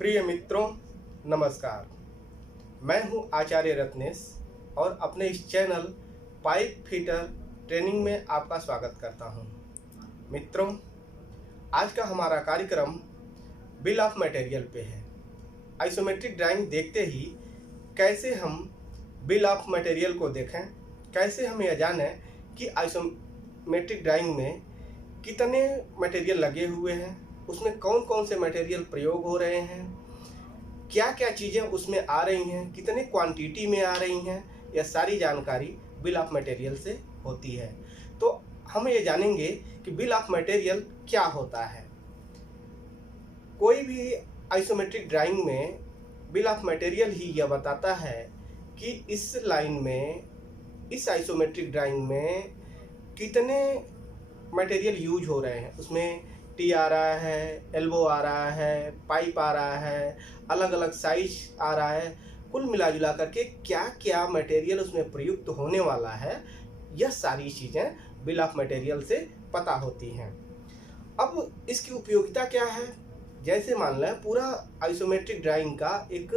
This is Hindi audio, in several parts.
प्रिय मित्रों, नमस्कार। मैं हूं आचार्य रत्नेश और अपने इस चैनल पाइप फिटर ट्रेनिंग में आपका स्वागत करता हूं। मित्रों, आज का हमारा कार्यक्रम बिल ऑफ मटेरियल पे है। आइसोमेट्रिक ड्राइंग देखते ही कैसे हम बिल ऑफ मटेरियल को देखें, कैसे हम यह जानें कि आइसोमेट्रिक ड्राइंग में कितने मटेरियल लगे हुए हैं, उसमें कौन कौन से मटेरियल प्रयोग हो रहे हैं, क्या क्या चीज़ें उसमें आ रही हैं, कितने क्वांटिटी में आ रही हैं, यह सारी जानकारी बिल ऑफ मटेरियल से होती है। तो हम ये जानेंगे कि बिल ऑफ मटेरियल क्या होता है। कोई भी आइसोमेट्रिक ड्राइंग में बिल ऑफ मटेरियल ही यह बताता है कि इस लाइन में, इस आइसोमेट्रिक ड्राइंग में कितने मटेरियल यूज हो रहे हैं। उसमें टी आ रहा है, एल्बो आ रहा है, पाइप आ रहा है, अलग अलग साइज आ रहा है, कुल मिला जुला करके क्या क्या मटेरियल उसमें प्रयुक्त होने वाला है, यह सारी चीज़ें बिल ऑफ मटेरियल से पता होती हैं। अब इसकी उपयोगिता क्या है? जैसे मान लें पूरा आइसोमेट्रिक ड्राइंग का एक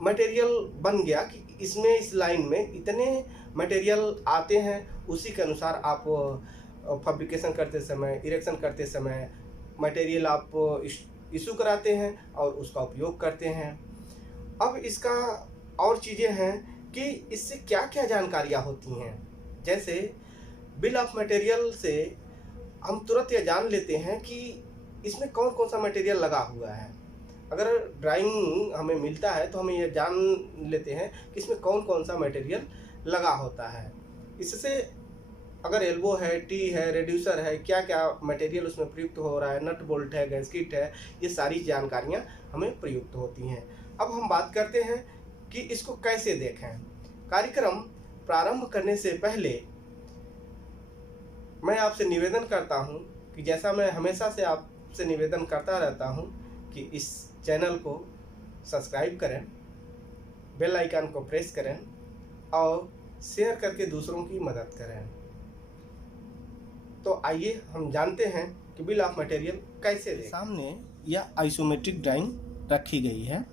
मटेरियल बन गया कि इसमें, इस लाइन में इतने मटेरियल आते हैं, उसी के अनुसार आप फैब्रिकेशन करते समय, इरेक्शन करते समय मटेरियल आप इशू कराते हैं और उसका उपयोग करते हैं। अब इसका और चीज़ें हैं कि इससे क्या क्या जानकारियाँ होती हैं। जैसे बिल ऑफ मटेरियल से हम तुरंत यह जान लेते हैं कि इसमें कौन कौन सा मटेरियल लगा हुआ है। अगर ड्राइंग हमें मिलता है तो हमें यह जान लेते हैं कि इसमें कौन कौन सा मटेरियल लगा होता है। इससे अगर एल्बो है, टी है, रेड्यूसर है, क्या क्या मटेरियल उसमें प्रयुक्त हो रहा है, नट बोल्ट है, गैस्किट है, ये सारी जानकारियाँ हमें प्रयुक्त होती हैं। अब हम बात करते हैं कि इसको कैसे देखें। कार्यक्रम प्रारंभ करने से पहले मैं आपसे निवेदन करता हूं कि जैसा मैं हमेशा से आपसे निवेदन करता रहता हूं कि इस चैनल को सब्सक्राइब करें, बेल आइकन को प्रेस करें और शेयर करके दूसरों की मदद करें। तो आइए हम जानते हैं कि बिल ऑफ मटेरियल कैसे देखें। सामने यह आइसोमेट्रिक ड्राइंग रखी गई है।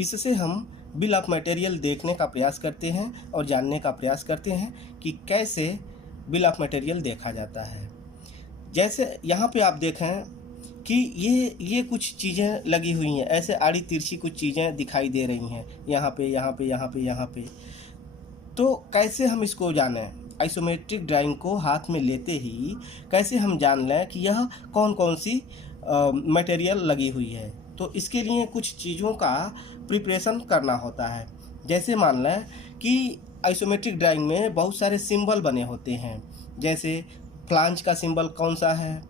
इससे हम बिल ऑफ मटेरियल देखने का प्रयास करते हैं और जानने का प्रयास करते हैं कि कैसे बिल ऑफ मटेरियल देखा जाता है। जैसे यहाँ पे आप देखें कि ये कुछ चीज़ें लगी हुई हैं, ऐसे आड़ी तिरछी कुछ चीज़ें दिखाई दे रही हैं, यहाँ पे, यहाँ पे, यहाँ पे, यहाँ पे। तो कैसे हम इसको जानें? आइसोमेट्रिक ड्राइंग को हाथ में लेते ही कैसे हम जान लें कि यह कौन कौन सी मटेरियल लगी हुई है। तो इसके लिए कुछ चीज़ों का प्रिपरेशन करना होता है। जैसे मान लें कि आइसोमेट्रिक ड्राइंग में बहुत सारे सिंबल बने होते हैं। जैसे फ्लांज का सिंबल कौन सा है,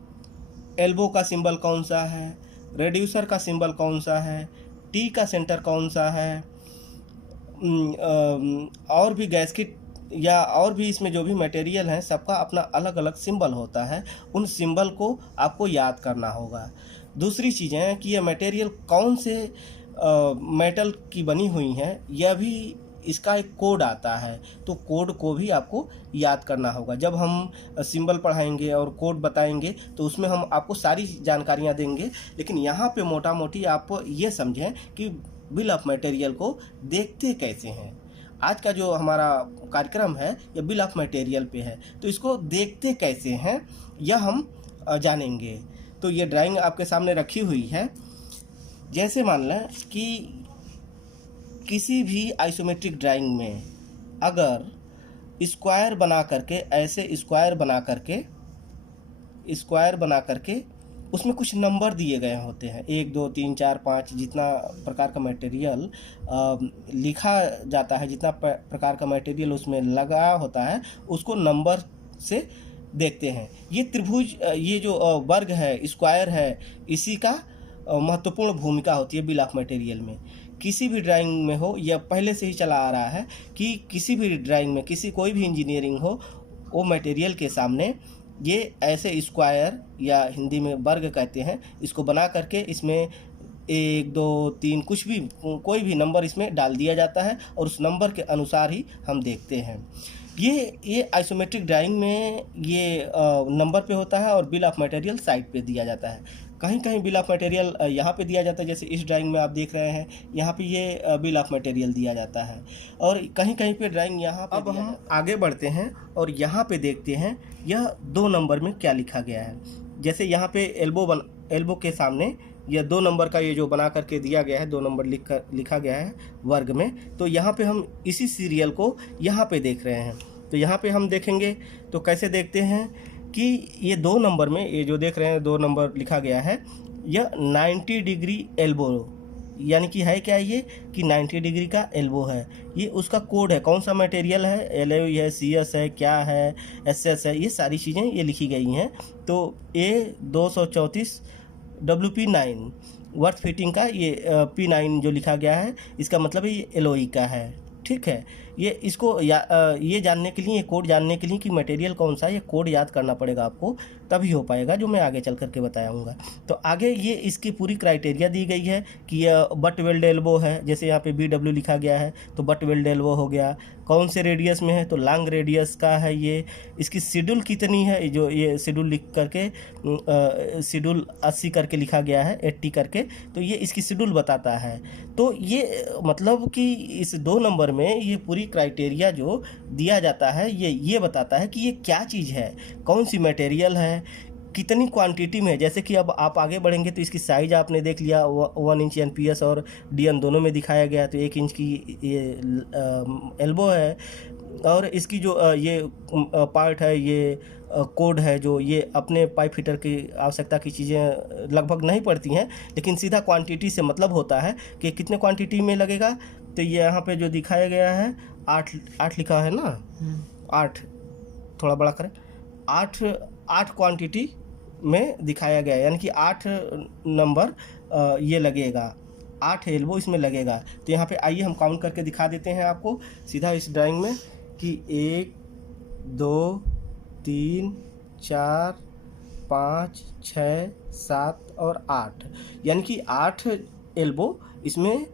एल्बो का सिंबल कौन सा है, रेड्यूसर का सिंबल कौन सा है, टी का सेंटर कौन सा है, और भी गैस्किट या और भी इसमें जो भी मटेरियल है सबका अपना अलग अलग सिंबल होता है। उन सिंबल को आपको याद करना होगा। दूसरी चीज़ें कि यह मटेरियल कौन से मेटल की बनी हुई हैं, यह भी इसका एक कोड आता है। तो कोड को भी आपको याद करना होगा। जब हम सिंबल पढ़ाएंगे और कोड बताएंगे तो उसमें हम आपको सारी जानकारियाँ देंगे, लेकिन यहाँ पे मोटा मोटी आप ये समझें कि बिल ऑफ मटेरियल को देखते कैसे हैं। आज का जो हमारा कार्यक्रम है यह बिल ऑफ मटेरियल पे है, तो इसको देखते कैसे हैं यह हम जानेंगे। तो ये ड्राइंग आपके सामने रखी हुई है। जैसे मान लें कि किसी भी आइसोमेट्रिक ड्राइंग में अगर स्क्वायर बना करके, ऐसे स्क्वायर बना करके उसमें कुछ नंबर दिए गए होते हैं, 1 2 3 4 5, जितना प्रकार का मटेरियल लिखा जाता है, जितना प्रकार का मटेरियल उसमें लगा होता है, उसको नंबर से देखते हैं। ये त्रिभुज, ये जो वर्ग है, स्क्वायर है, इसी का महत्वपूर्ण भूमिका होती है बिल ऑफ मटेरियल में। किसी भी ड्राइंग में हो, यह पहले से ही चला आ रहा है कि किसी भी ड्राइंग में, कोई भी इंजीनियरिंग हो, वो मटेरियल के सामने ये ऐसे स्क्वायर या हिंदी में वर्ग कहते हैं, इसको बना करके इसमें 1 2 3 कुछ भी, कोई भी नंबर इसमें डाल दिया जाता है और उस नंबर के अनुसार ही हम देखते हैं। ये आइसोमेट्रिक ड्राइंग में ये नंबर पे होता है और बिल ऑफ मटेरियल साइड पे दिया जाता है। कहीं कहीं बिल ऑफ मटेरियल यहाँ पे दिया जाता है, जैसे इस ड्राइंग में आप देख रहे हैं यहाँ पे ये बिल ऑफ मटेरियल दिया जाता है, और कहीं कहीं पे ड्राइंग यहाँ पे। अब हम आगे बढ़ते हैं और यहाँ पे देखते हैं यह 2 नंबर में क्या लिखा गया है। जैसे यहाँ पे एल्बो के सामने यह 2 नंबर का ये जो बना करके दिया गया है, 2 नंबर लिखा गया है वर्ग में। तो यहाँ पे हम इसी सीरियल को यहाँ पे देख रहे हैं। तो यहाँ पे हम देखेंगे तो कैसे देखते हैं कि ये 2 नंबर में ये जो देख रहे हैं 2 नंबर लिखा गया है, यह 90 डिग्री एल्बो, यानी कि है क्या ये कि 90 डिग्री का एल्बो है। ये उसका कोड है, कौन सा मटेरियल है, एलओई है, CS है, क्या है, SS है, ये सारी चीज़ें ये लिखी गई हैं। तो A234 WP9 वर्थ फिटिंग का ये P9 जो लिखा गया है, इसका मतलब ये एलओई का है। ठीक है, ये इसको ये जानने के लिए, ये कोड जानने के लिए कि मटेरियल कौन सा है, ये कोड याद करना पड़ेगा आपको, तभी हो पाएगा, जो मैं आगे चल करके बताऊंगा। तो आगे ये इसकी पूरी क्राइटेरिया दी गई है कि यह बट वेल्ड एल्बो है। जैसे यहाँ पे BW लिखा गया है तो बट वेल्ड एल्बो हो गया। कौन से रेडियस में है तो लॉन्ग रेडियस का है ये। इसकी शेड्यूल कितनी है, जो ये शेड्यूल लिख करके शेड्यूल 80 करके लिखा गया है, 80 करके, तो ये इसकी शेड्यूल बताता है। तो ये मतलब कि इस 2 नंबर में ये पूरी क्राइटेरिया जो दिया जाता है ये बताता है कि ये क्या चीज़ है, कौन सी मटेरियल है, कितनी क्वांटिटी में है। जैसे कि अब आप आगे बढ़ेंगे तो इसकी साइज़ आपने देख लिया, 1 इंच NPS और DN दोनों में दिखाया गया। तो 1 इंच की ये एल्बो है, और इसकी जो ये पार्ट है, ये कोड है, जो ये अपने पाइप फिटर की आवश्यकता की चीज़ें लगभग नहीं पड़ती हैं, लेकिन सीधा क्वांटिटी से मतलब होता है कि कितने क्वांटिटी में लगेगा। तो ये यहाँ पे जो दिखाया गया है 8 लिखा है ना, 8 थोड़ा बड़ा करें, 8 क्वांटिटी में दिखाया गया है, यानी कि 8 नंबर ये लगेगा, 8 एल्बो इसमें लगेगा। तो यहाँ पे आइए हम काउंट करके दिखा देते हैं आपको सीधा इस ड्राइंग में कि 1 2 3 4 5 6 7 और 8, यानी कि 8 एल्बो इसमें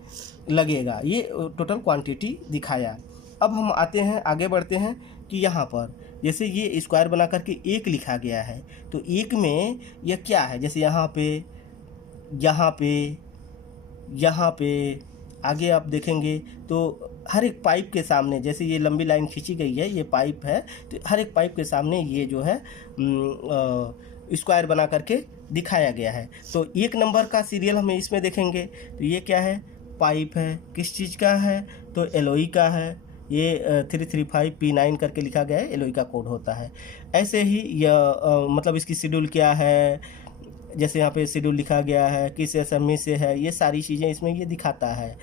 लगेगा। ये टोटल क्वांटिटी दिखाया। अब हम आते हैं, आगे बढ़ते हैं कि यहाँ पर जैसे ये स्क्वायर बना करके 1 लिखा गया है, तो 1 में यह क्या है, जैसे यहाँ पे यहाँ पे आगे आप देखेंगे तो हर एक पाइप के सामने, जैसे ये लंबी लाइन खींची गई है, ये पाइप है, तो हर एक पाइप के सामने ये जो है स्क्वायर बना करके दिखाया गया है। तो 1 नंबर का सीरियल हमें इसमें देखेंगे तो ये क्या है, पाइप है, किस चीज़ का है तो एलओई का है। ये 335 P9 करके लिखा गया है, एलओई का कोड होता है। ऐसे ही यह मतलब इसकी शेड्यूल क्या है, जैसे यहाँ पे शेड्यूल लिखा गया है, किस SME से है, ये सारी चीज़ें इसमें ये दिखाता है।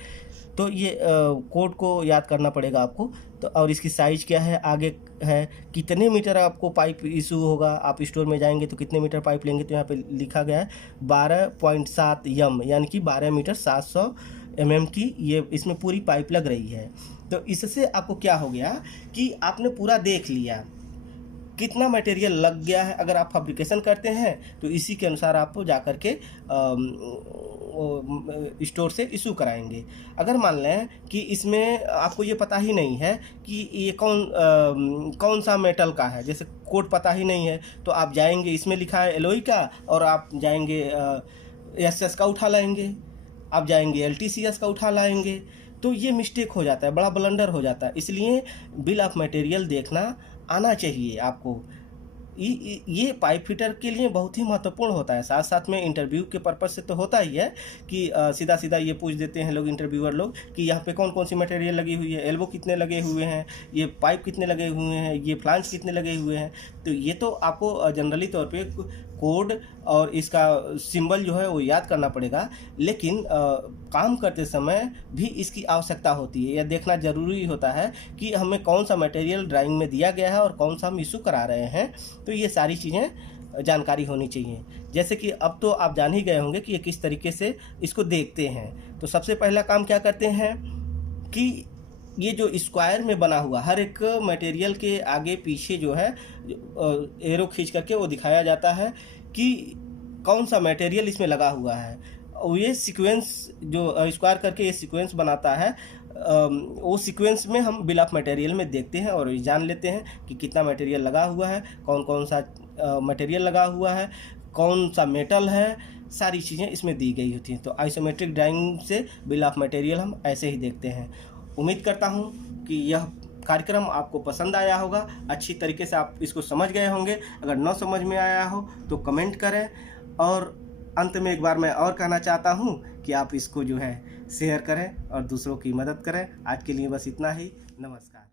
तो ये कोड को याद करना पड़ेगा आपको। तो और इसकी साइज़ क्या है, आगे है कितने मीटर आपको पाइप इशू होगा, आप स्टोर में जाएंगे तो कितने मीटर पाइप लेंगे, तो यहाँ पे लिखा गया है 12.7 m, यानी कि 12 मीटर 700 mm की ये इसमें पूरी पाइप लग रही है। तो इससे आपको क्या हो गया कि आपने पूरा देख लिया कितना मटेरियल लग गया है। अगर आप फैब्रिकेशन करते हैं तो इसी के अनुसार आप जा कर के स्टोर से इशू कराएंगे। अगर मान लें कि इसमें आपको ये पता ही नहीं है कि ये कौन सा मेटल का है, जैसे कोड पता ही नहीं है, तो आप जाएंगे, इसमें लिखा है एलओई का, और आप जाएंगे SS का उठा लाएंगे, आप जाएंगे LTCS का उठा लाएंगे, तो ये मिस्टेक हो जाता है, बड़ा ब्लंडर हो जाता है। इसलिए बिल ऑफ मटेरियल देखना आना चाहिए आपको। ये पाइप फिटर के लिए बहुत ही महत्वपूर्ण होता है। साथ साथ में इंटरव्यू के पर्पज़ से तो होता ही है कि सीधा सीधा ये पूछ देते हैं लोग, इंटरव्यूअर लोग, कि यहाँ पे कौन कौन सी मटेरियल लगी हुई है, एल्बो कितने लगे हुए हैं, ये पाइप कितने लगे हुए हैं, ये फ्लांज कितने लगे हुए हैं। तो ये तो आपको जनरली तौर पे कोड और इसका सिंबल जो है वो याद करना पड़ेगा, लेकिन काम करते समय भी इसकी आवश्यकता होती है। यह देखना ज़रूरी होता है कि हमें कौन सा मटेरियल ड्राइंग में दिया गया है और कौन सा हम इशू करा रहे हैं। तो ये सारी चीज़ें जानकारी होनी चाहिए। जैसे कि अब तो आप जान ही गए होंगे कि ये किस तरीके से इसको देखते हैं। तो सबसे पहला काम क्या करते हैं कि ये जो स्क्वायर में बना हुआ हर एक मटेरियल के आगे पीछे जो है एरो खींच करके वो दिखाया जाता है कि कौन सा मटेरियल इसमें लगा हुआ है। और ये सीक्वेंस जो स्क्वायर करके ये सीक्वेंस बनाता है, वो सीक्वेंस में हम बिल ऑफ मटेरियल में देखते हैं और जान लेते हैं कि कितना मटेरियल लगा हुआ है, कौन कौन सा मटेरियल लगा हुआ है, कौन सा मेटल है, सारी चीज़ें इसमें दी गई होती हैं। तो आइसोमेट्रिक ड्राइंग से बिल ऑफ मटेरियल हम ऐसे ही देखते हैं। उम्मीद करता हूँ कि यह कार्यक्रम आपको पसंद आया होगा, अच्छी तरीके से आप इसको समझ गए होंगे। अगर न समझ में आया हो तो कमेंट करें। और अंत में एक बार मैं और कहना चाहता हूँ कि आप इसको जो है शेयर करें और दूसरों की मदद करें। आज के लिए बस इतना ही। नमस्कार।